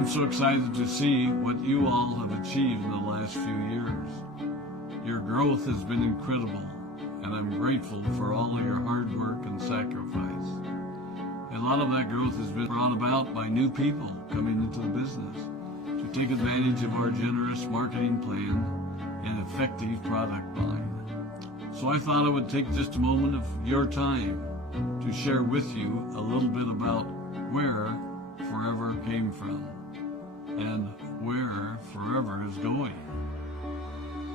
I'm so excited to see what you all have achieved in the last few years. Your growth has been incredible, and I'm grateful for all of your hard work and sacrifice. A lot of that growth has been brought about by new people coming into the business to take advantage of our generous marketing plan and effective product line. So I thought I would take just a moment of your time to share with you a little bit about where Forever came from and where Forever is going.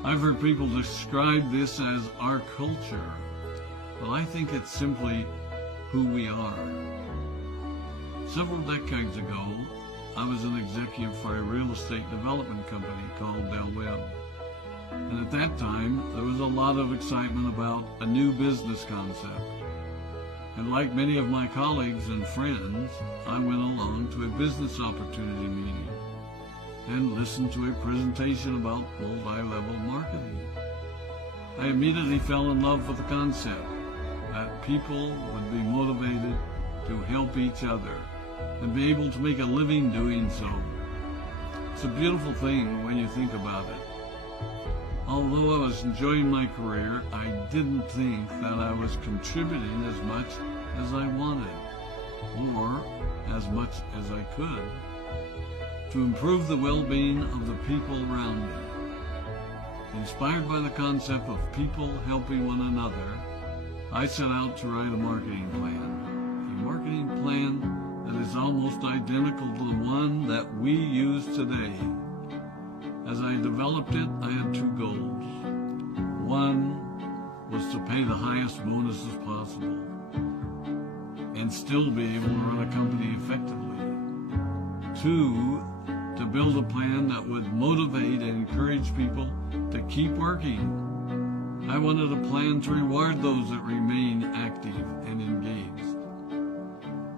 I've heard people describe this as our culture, but I think it's simply who we are. Several decades ago, I was an executive for a real estate development company called Del Webb. And at that time, there was a lot of excitement about a new business concept. And like many of my colleagues and friends, I went along to a business opportunity meeting and listened to a presentation about multi-level marketing. I immediately fell in love with the concept that people would be motivated to help each other and be able to make a living doing so. It's a beautiful thing when you think about it. Although I was enjoying my career, I didn't think that I was contributing as much as I wanted, or as much as I could, to improve the well-being of the people around me. Inspired by the concept of people helping one another, I set out to write a marketing plan that is almost identical to the one that we use today. As I developed it, I had two goals. One was to pay the highest bonuses possible and still be able to run a company effectively. Two, to build a plan that would motivate and encourage people to keep working. I wanted a plan to reward those that remain active and engaged.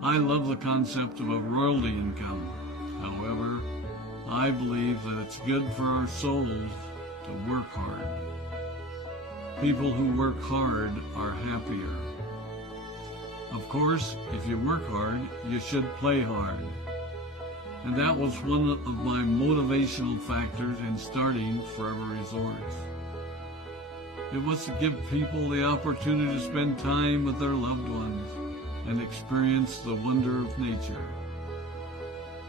I love the concept of a royalty income. However, I believe that it's good for our souls to work hard. People who work hard are happier. Of course, if you work hard, you should play hard. And that was one of my motivational factors in starting Forever Resorts. It was to give people the opportunity to spend time with their loved ones and experience the wonder of nature.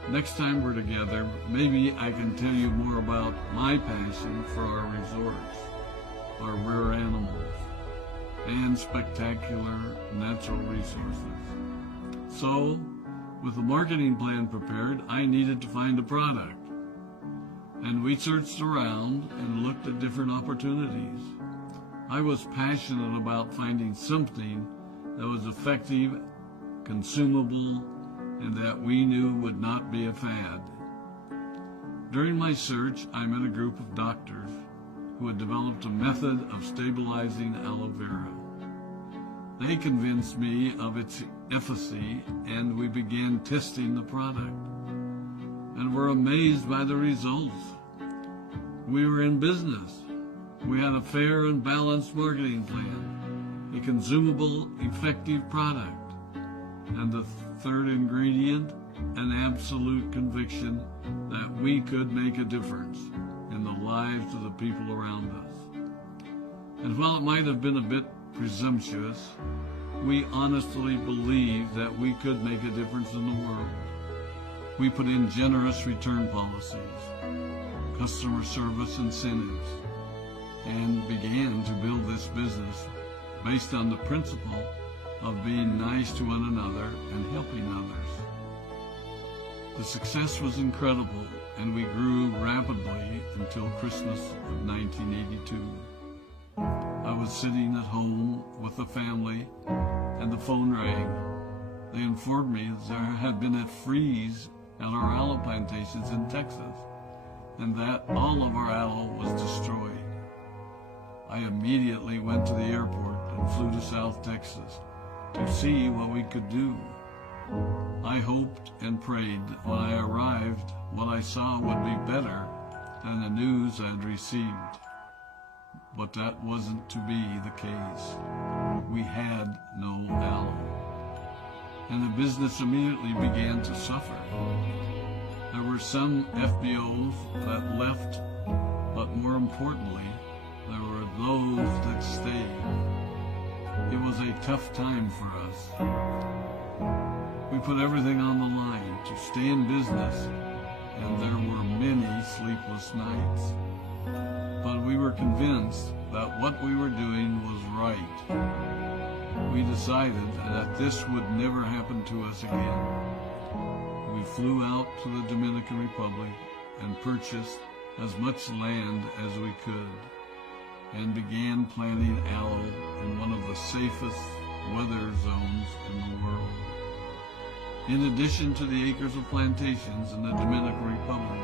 Next time we're together, maybe I can tell you more about my passion for our resorts, our rare animals, and spectacular natural resources. So, with the marketing plan prepared, I needed to find a product. And we searched around and looked at different opportunities. I was passionate about finding something that was effective, consumable, and that we knew would not be a fad. During my search, I met a group of doctors who had developed a method of stabilizing aloe vera. They convinced me of its efficacy, and we began testing the product, and were amazed by the results. We were in business. We had a fair and balanced marketing plan, a consumable, effective product, and the third ingredient, an absolute conviction that we could make a difference in the lives of the people around us. And while it might have been a bit presumptuous, we honestly believed that we could make a difference in the world. We put in generous return policies, customer service incentives, and began to build this business based on the principle of being nice to one another and helping others. The success was incredible, and we grew rapidly until Christmas of 1982. I was sitting at home with the family, and the phone rang. They informed me that there had been a freeze at our aloe plantations in Texas, and that all of our aloe was destroyed. I immediately went to the airport and flew to South Texas to see what we could do. I hoped and prayed that when I arrived, what I saw would be better than the news I'd received. But that wasn't to be the case. We had no aloe, and the business immediately began to suffer. There were were some FBOs that left, but more importantly, there were those that stayed. It was a tough time for us. We put everything on the line to stay in business, and there were many sleepless nights. But we were convinced that what we were doing was right. We decided that this would never happen to us again. We flew out to the Dominican Republic and purchased as much land as we could, and began planting aloe in one of the safest weather zones in the world. In addition to the acres of plantations in the Dominican Republic,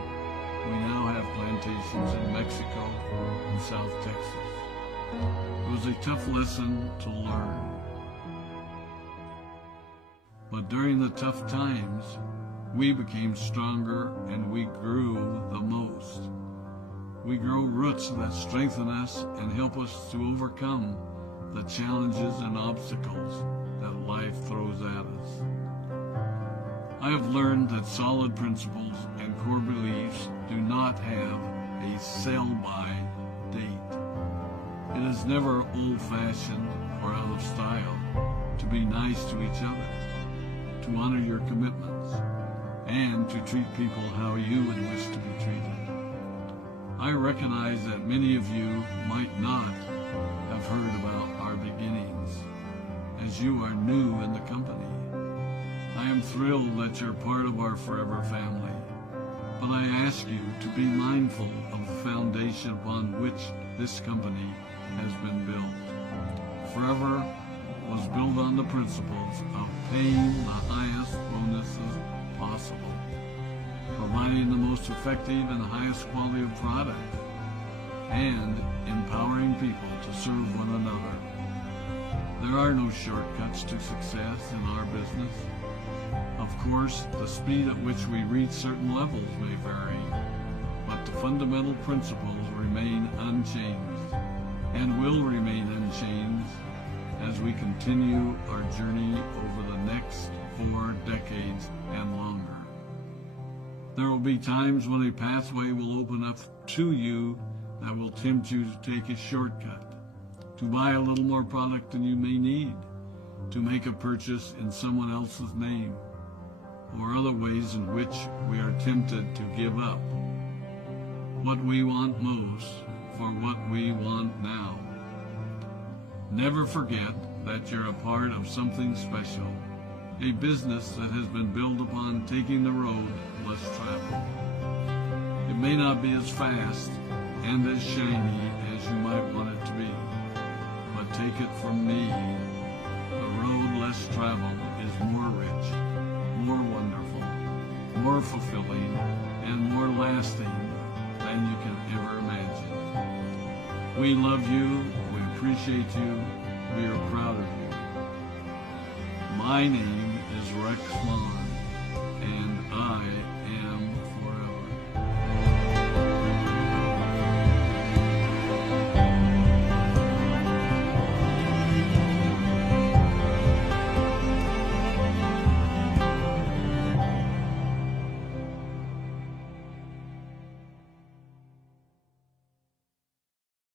we now have plantations in Mexico and South Texas. It was a tough lesson to learn. But during the tough times, we became stronger and we grew the most. We grow roots that strengthen us and help us to overcome the challenges and obstacles that life throws at us. I have learned that solid principles and core beliefs do not have a sell-by date. It is never old-fashioned or out of style to be nice to each other, to honor your commitments, and to treat people how you would wish to be treated. I recognize that many of you might not have heard about our beginnings, as you are new in the company. I am thrilled that you're part of our forever family, but I ask you to be mindful of the foundation upon which this company has been built. Forever was built on the principles of paying the highest bonuses possible, providing the most effective and highest quality of product, and empowering people to serve one another. There are no shortcuts to success in our business. Of course, the speed at which we reach certain levels may vary, but the fundamental principles remain unchanged and will remain unchanged as we continue our journey over the next 4 decades and longer. There will be times when a pathway will open up to you that will tempt you to take a shortcut, to buy a little more product than you may need, to make a purchase in someone else's name, or other ways in which we are tempted to give up what we want most for what we want now. Never forget that you're a part of something special, a business that has been built upon taking the road less traveled. It may not be as fast and as shiny as you might want it to be, but take it from me, the road less traveled is more rich, more wonderful, more fulfilling, and more lasting than you can ever imagine. We love you, we appreciate you, we are proud of you. My name is Rex Moughan, and I am